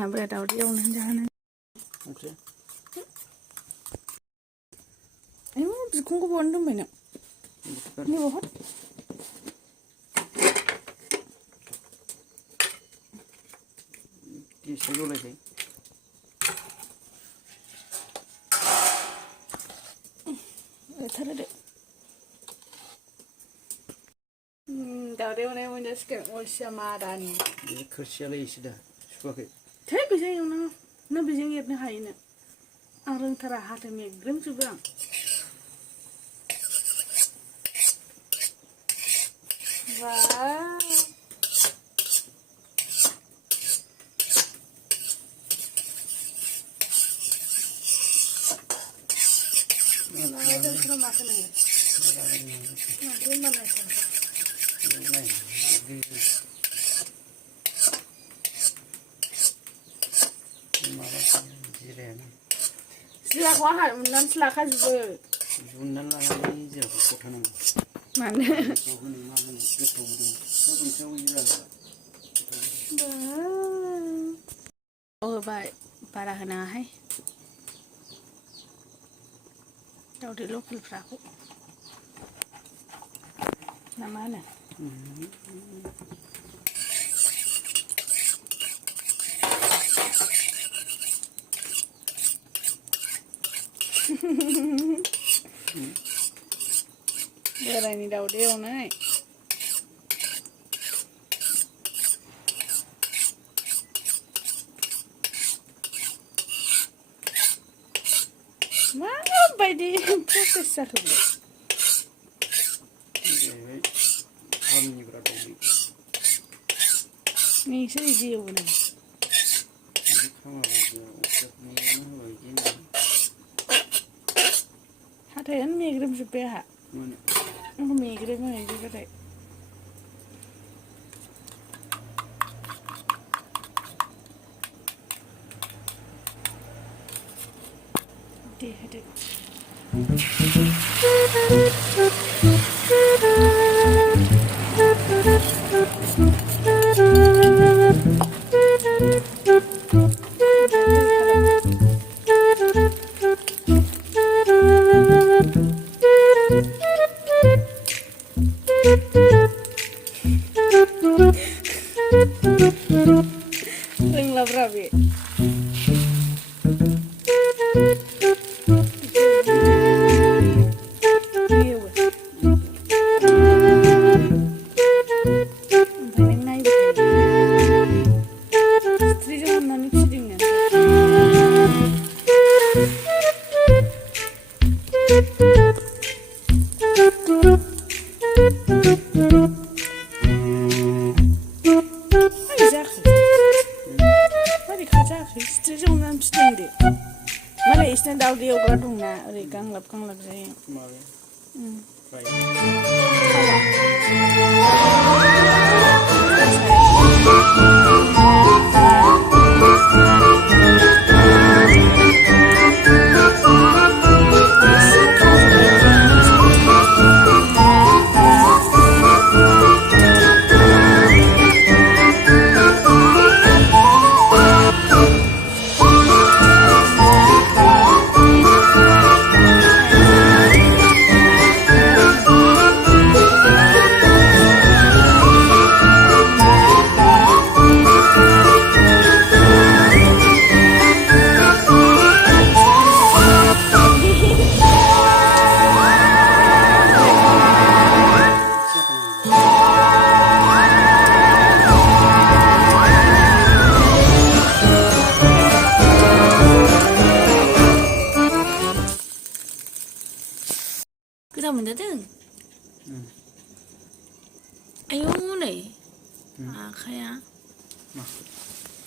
आंहाबो दावदै एवनानै जाहोनो ओंख्रि आयौ बिखुंखौ बहननो दोनबाय नों नैबाव हर एसे गलायदो एथारदो दावदै एवनाय मोनजासिगोन अलसिया मादानि बे खोरसियालाय एसे दा सुखुवाखै थै बेजों एवनाङा नों बेजों एरनो हायो नों आं रोंथारा हाथाय मेग्रोमजोबो आं वाव माहाय दोनखोना माखो नोङो माथो होनबानो जिराखौ आंहा उननानैसो लाखाजोबो उननानै लानानै जिराखौ गथानांगौ मानो होनो मा होनो गोथाव मोदोम ओंख्रियाव जिरा होबाय बारा होनाङाहाय दावदै लकेलफ्राखौ ना मा होनो बोरायनि दावदै एवनाय माबायदि प्रसेस जाखो बे जाहैबाय फार्मनिब्रा दावदै नोंसो बिदि एवो नामा बिदि खालामाबा अफिसनियावनो होबाय बिदि हाथायानो मेग्रोमजोब्बाय आंहा मोनो आंखौ मेग्रोमो बिदिबाथाय दे होदो रोंलाब्रा बे मालाय इसना दावदै एवग्रा दंना ओरै गांलाब गांलाब जायो गोथाव मोनजादों आयौ नै आखाया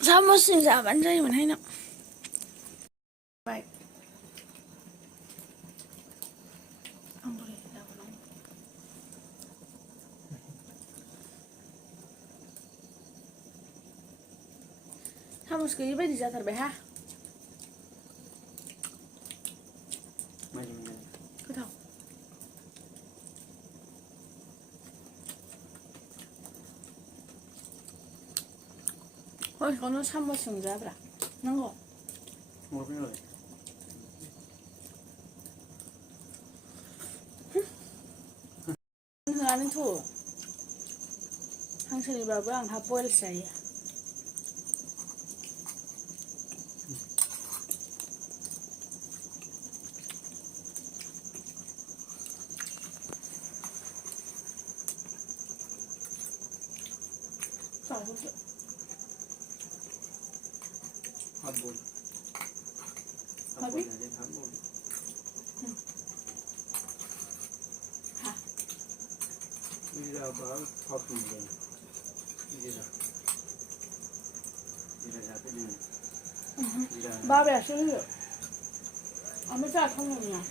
सामसजों जाबानो जायोमोनहाय नों बाय सामस गैयि बायदि जाथारबाय हा गोथाव हय 이거는 3번 승자브라. 난거. 뭐 그래. 하는 투. 항상이 바보 안 하보일 사이야. 자, 이렇게. 한 번. 밥이? 한 번. 하. 이라가 바쁜데. 이라 그냥. 바베 쓰려. 아무 자 통용이야.